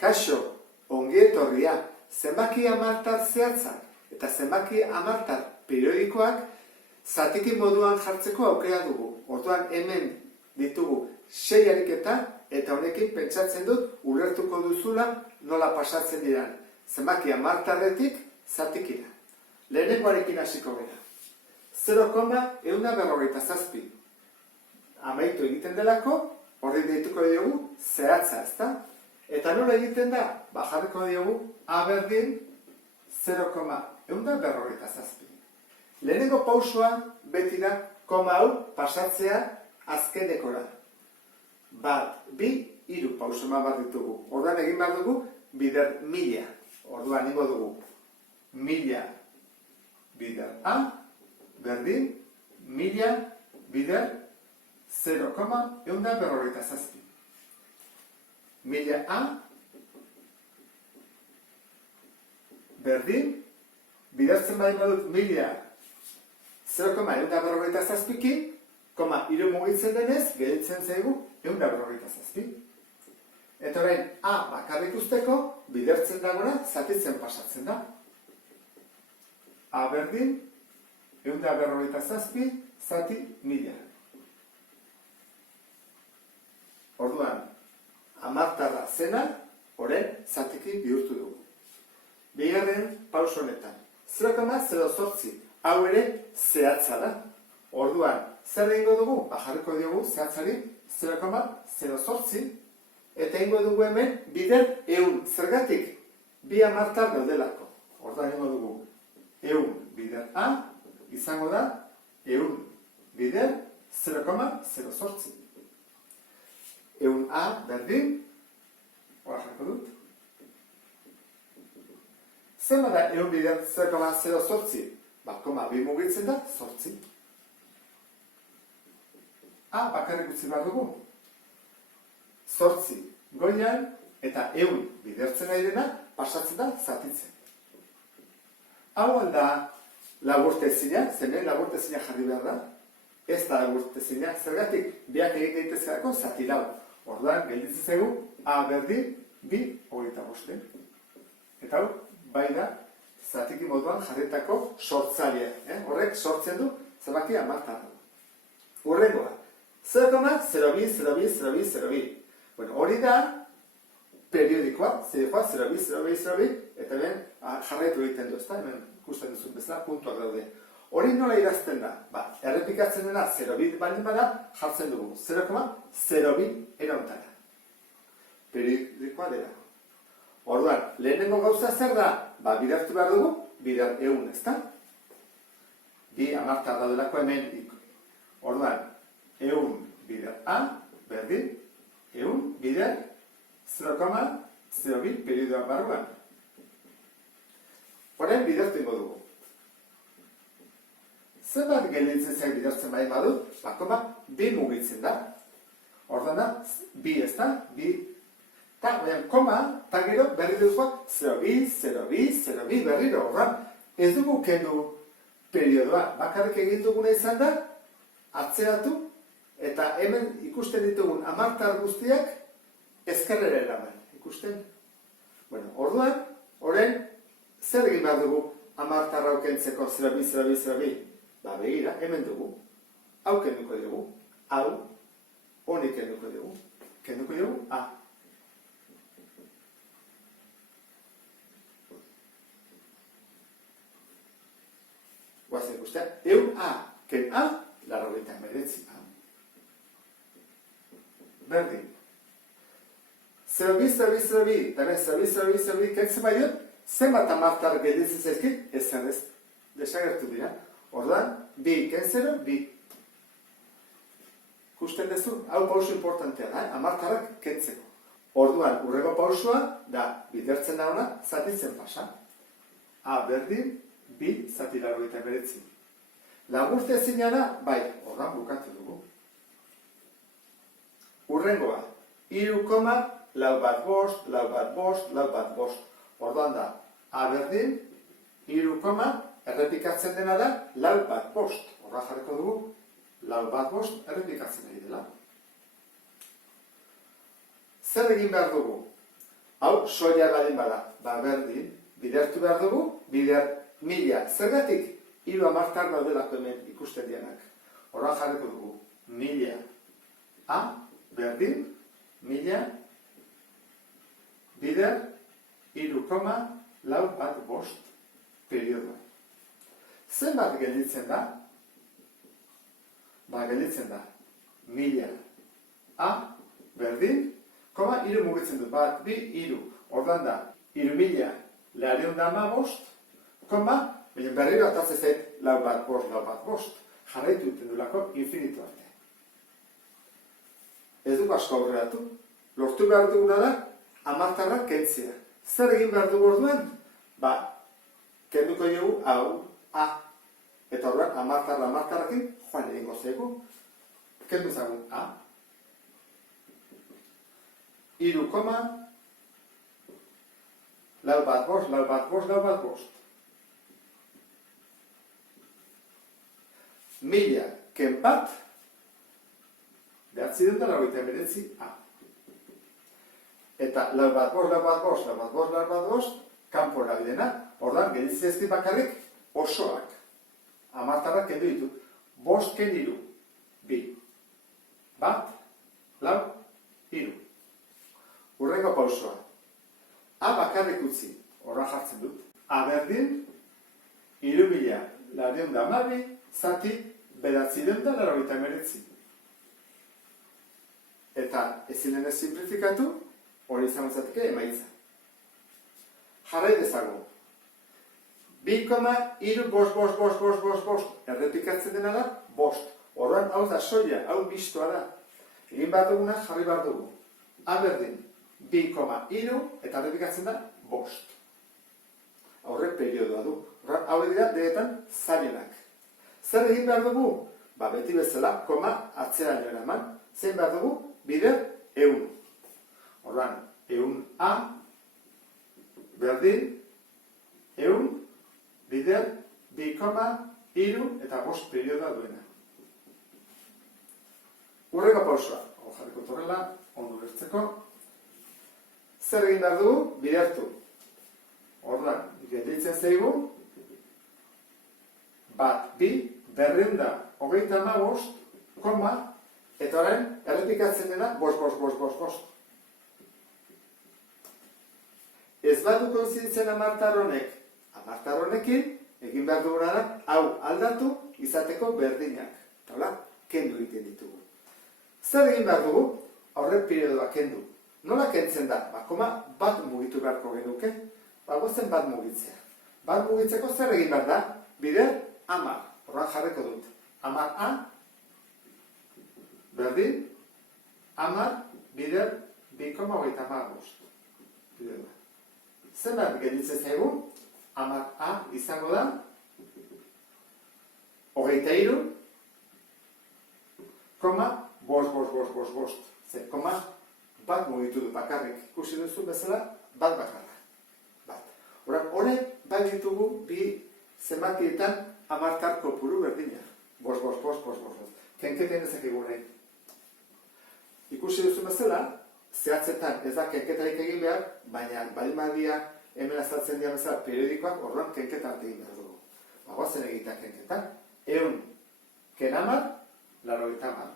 Kaixo, ongi etorria, zenbaki hamartar zehatzak eta zenbaki hamartar periodikoak zatiki moduan jartzeko aukera dugu. Orduan hemen ditugu 6 ariketa eta honekin pentsatzen dut ulertuko duzula nola pasatzen diran. Zenbaki hamartarretik zatikira. Lehenengoarekin hasiko gara. 0,157. Amaitu egiten delako, horri deituko diogu zehatza, ezta? Eta nola egiten da? Jarriko diogu A berdin 0,157. Lehenengo pausoa beti da koma hau pasatzea azkenekora. 1, 2, 3 pauso eman bat ditugu. Orduan egin behar dugu bider 1000. Orduan ingo dugu 1000 bider A berdin 1000 bider 0,157. 1000 A berdin bidertzen badi badut 1000 0,157kin, koma hiru mugitzen denez, gelditzen zaigu 157. Eta orain A bakarrik usteko bidertzen dagora zatitzen pasatzen da. A berdin 157 zati 1000. Orduan, hamartarra zena, orain zatiki bihurtu dugu. Bigarren pauso honetan. 0,08. Hau ere zehatza da. Orduan, zer egingo dugu? Jarriko diogu zehatzari 0,08 eta egingo dugu hemen bider 100. Zergatik? Bi hamartar daudelako. Orduan egingo dugu 100 bider A izango da 100 bider 0,08. 100A berdin, hori jarriko dut. Zer da 100 bider 0,08? Koma bi mugitzen da, 8. A bakarrik utzi behar dugu. 8 goian eta 100 bidertzen nahi dena pasatzen da zatitzen. Hau alda laburtezina, zene laburtezina jarri behar da. Ez da laburtezina, zergatik biak egin daitezkeako zati lau. Orduan, gelditzen zaigu A berdin 2,25. Eta hau, bai da, zatiki moduan jarritako sortzailea. Horrek sortzen du zenbaki hamartarra. Hurrengoa, 0,020202. Hori da periodikoa, 0,020202, eta hemen jarraitu egiten du, ezta? Hemen ikusten duzun bezala, puntuak daude. Hori nola idazten da? Errepikatzen dena 0,2 baldin bada, jartzen dugu 0,02 erontara. Periodikoa dela. Orduan, lehenengo gauza zer da? Bidertu behar dugu, bider 100, ezta? Bi hamartar daudelako hemen. Orduan, 100 bider A, berdin, 100 bider 0,02 periodoa barruan. Horren, bidertu ingo dugu. Zer bat gelditzen zaik bidertzen bai badut? Koma, bi mugitzen da. Orduan da, bi, ezta? Bi. Eta, koma, eta gero berri duzuak 0,2, 0,2, 0,2 berriro. Orduan, ez dugu kendu periodoa. Bakarrik egin duguna izan da, atzeratu, eta hemen ikusten ditugun hamartar guztiak ezkerrera eraman. Ikusten? Orduan, orain, zer egin behar dugu hamartarra aukentzeko 0,2, 0,2, 0,2? Begira, hemen dugu. Hau kenduko dugu. Hau, honi kenduko dugu. Kenduko dugu, A. Guazen ikustea, 100A, ken A, 89 A. Berdin. 0,2, 0,2, 0,2, eta 0,2, 0,2, kentzen baiot, zenbat hamartar gelditzen zaizkit, ez desagertu dira. Orduan, 2 ken 0, 2. Ikusten duzu, hau pauso importantea da, hamartarrak kentzeko. Orduan, urrego pausoa da, bidertzen da ona, zatitzen pasa. A berdin, 2 zati 89. Laburte ezina da, bai, orduan bukatu dugu. Urrengoa, 3,45555. Orduan da, A berdin, 3, errepikatzen dena da, 455. Horra jarriko dugu, 455 errepikatzen nahi dela. Zer egin behar dugu? Hau, soia baldin bada, berdin, bidertu behar dugu, bider 1000. Zergatik, 3 hamartar daudelako hemen ikusten dianak. Horan jarriko dugu, 1000. A, berdin, 1000, bider, 3,415 periodoa. Zenbat gelditzen da? Gelditzen da, 1000. A, berdin, koma, 3 mugitzen dut, 1, 2, 3. Ordan da, 3.915, koma, berriro atatzen zait, 415. Jarraitu duten dulako infinitu arte. Ez dugu asko aurreratu. Lortu behar duguna da, hamartarrak kentzea. Zer egin behar dugu orduan? Kenduko dugu, hau, A. Eta orduan, hamartarrakin, joan egingo zaigu. Kendu zagun, A. 3,415. 1000 kenpat, 999 A. Eta 415, kanpora bidena, ordan gelditzen ezti bakarrik osoak. Hamartarrak kendu ditu. 5 kendu 2. 1, 4, 3. Urrengo pausoa. A bakarrik utzi, horra jartzen dut. A berdin, 3.912, zati 999. Eta ezinen ez simplifikatu, hori izango zateke emaitza. Jarrai dezago. 2,355, errepikatzen dena da, 5. Horren hau da soia, hau mistoa da. Egin behar duguna jarri behar dugu. A berdin, 2,3 eta errepikatzen da 5. Horrek periodoa du. Hau dira deetan zailenak. Zer egin behar dugu? Beti bezala, koma atzeraino eraman. Zein behar dugu? Bider 100. Horran, 100A berdin 100 bider 2,3 eta 5 periodoa duena. Urreko pausoa. Jarriko torrela, ondo bertzeko. Zer egin behar dugu? Bidertu. Orduan, gelditzen zaigu. 1, 2, 235, koma, eta orain, errepikatzen dena, 5. Ez badu koinziditzen hamartar honekin, egin behar duguna da, hau aldatu, izateko berdinak. Eta hola, kendu egiten ditugu. Zer egin behar dugu? Horrek periodoa kendu. Nola kentzen da? Koma, bat mugitu beharko genuke. Gozen bat mugitzea. Bat mugitzeko zer egin behar da? Bider, 10. Horran jarriko dut. 10A, berdin, 10, bider, 2,35. Zenbat gelditzen zaigu? 10A izango da, 23, koma, 5. Zer, koma, bat mugitu du bakarrik. Ikusi duzu bezala, bat bakarra. Horrek, bai ditugu bi zenbatietan hamartar kopuru berdinak. 5. Kenketen ezak egurrein. Ikusi duzu bezala, zehatzetan ez da kenketarik egin behar, baina balimadia hemen azaltzen dira bezala periodikoak horren kenketan egin behar dugu. Goazen egitea kenketan. 100 kenamar, 80.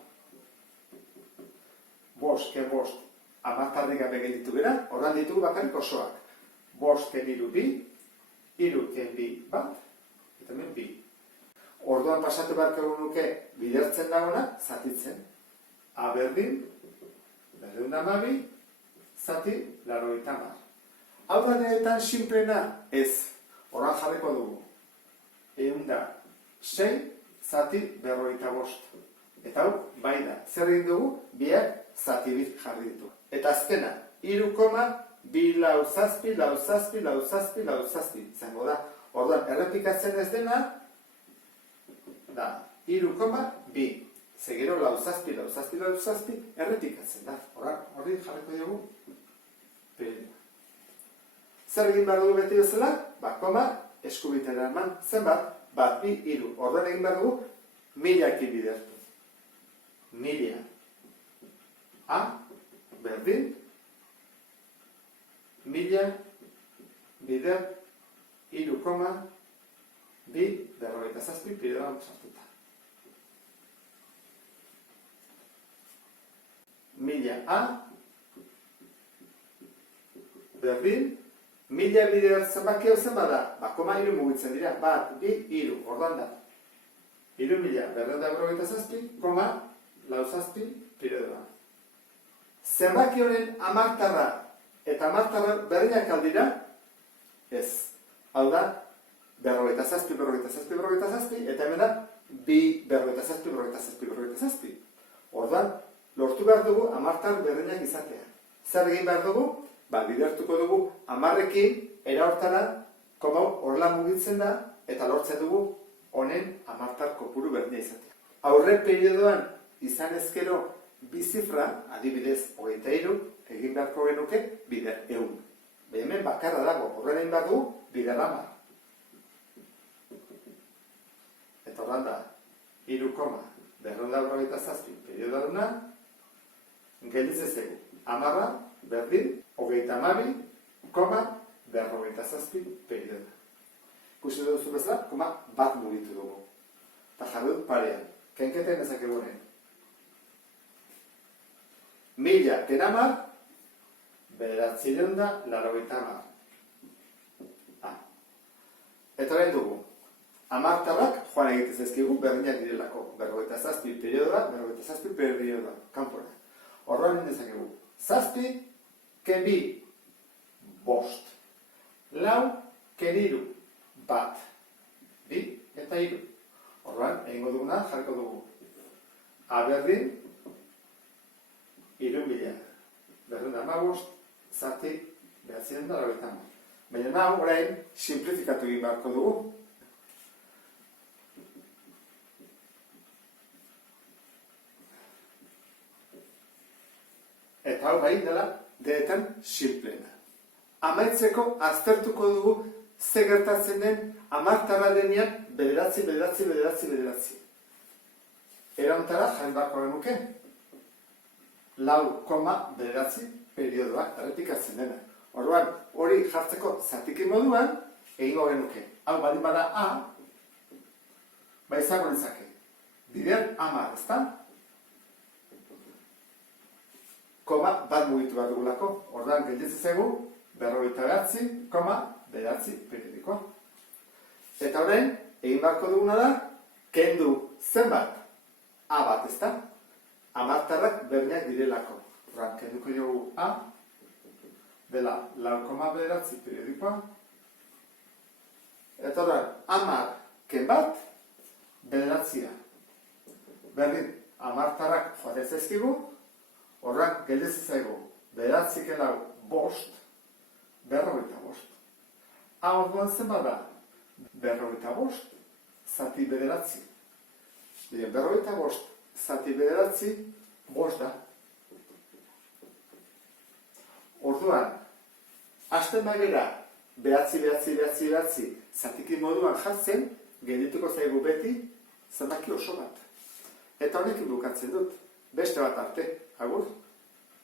5 ken 5 hamartarrik gabe gelditu gara, horren ditugu bakarrik osoak. 5 ken 2, 3 ken 2, 1, eta hemen 2. Orduan pasatu beharko nuke bidertzen dagoena, zatitzen. A berdin, 212, zati, 80. Hau da denetan sinplena ez. Horran jarriko dugu. 106, zati, 45. Eta hau, bai da. Zer egin dugu? Biak zati bit jarri ditu. Eta azkena, 3,2 izango da. Orduan, errepikatzen ez dena, da, 3,2. Zegero, 4, errepikatzen da. Horri jarriko dugu, periodoa. Zer egin behar dugu beti bezala? Koma, eskubitera eman, zenbat? 1, 2, 3. Orduan egin behar dugu, 1000 bidertu. 1000. A, berdin, mila bider hiru koma bi berrogeita zazpi periodoan sartuta. Mila A berdin mila bider zenbaki hau zenbat da? Koma hiru mugitzen dira. Bat, bi, hiru. Orduan da. 3.257, koma lau zazpi periodoan. Zenbaki honen hamartarra eta hamartarra berdinak aldira? Ez. Hau da, berrogeita zazpi, eta hemen da, bi berrogeita zazpi. Orduan, lortu behar dugu hamartar berdinak izatea. Zer egin behar dugu? Bidertuko dugu hamarrekin, era hortara, koma horrela mugitzen da, eta lortzen dugu honen hamartar kopuru berdina izatea. Aurre periodoan izan ezkero bi zifra, adibidez 23, egin beharko genuke bider 100. Hemen bakarra dago, horren egin behar dugu bider 10. Eta horren da, 3.257 periodoaruna, geldiz ezegu, hamarra, berdin, 32,57 periodoa. Ikusi duzu bezala, koma bat mugitu dugu. Eta jarri dut parean. Kenketen ezakegunen. Mila kenamar, bederatzireun da, laurogeita hamar. Eta lehen dugu. Hamartarrak joan egitez ezkigu, berdinak direlako. 47 periodoa, 47 periodoa. Kanpora. Horroan indezakegu. 7, ken bi, bost. 4, ken hiru, bat. 2 eta 3. Horroan, egingo duguna, jarriko dugu. A berdin, 3.000. Berdin da magost, zati, behatzen da, lauretan. Baina nahu, orain, simplifikatu egin beharko dugu. Eta hau bai dela, deetan simplena. Amaitzeko aztertuko dugu ze gertatzen den hamartarra denean bederatzi. Erantara jarri beharko genuke. 4,9 periodoa errepikatzen dena. Orduan, hori jartzeko zatiki moduan egingo genuke. Hau baldin bada A, izango nezake. Bider 10, ezta? Koma bat mugitu bat dugulako. Orduan, gelditzen zaigu 49,9 periodikoa. Eta horren, egin beharko duguna da, kendu zenbat A bat, ezta? Hamartarrak berdinak direlako. Orduan, kenduko dugu A, dela 4,9 periodikoa. Eta horren, hamar ken bat, bederatzia. Berdin, hamartarrak joatez ezkigu, horren, gelditzen zaigu, bederatzik elau bost, 45. Orduan zenbat da? 45, zati bederatzi. 45, zati bederatzi, bost da. Orduan, hasten bagera, behatzi, zatiki moduan jartzen, geldituko zaigu beti, zenbaki oso bat. Eta honekin bukatzen dut, beste bat arte, agur.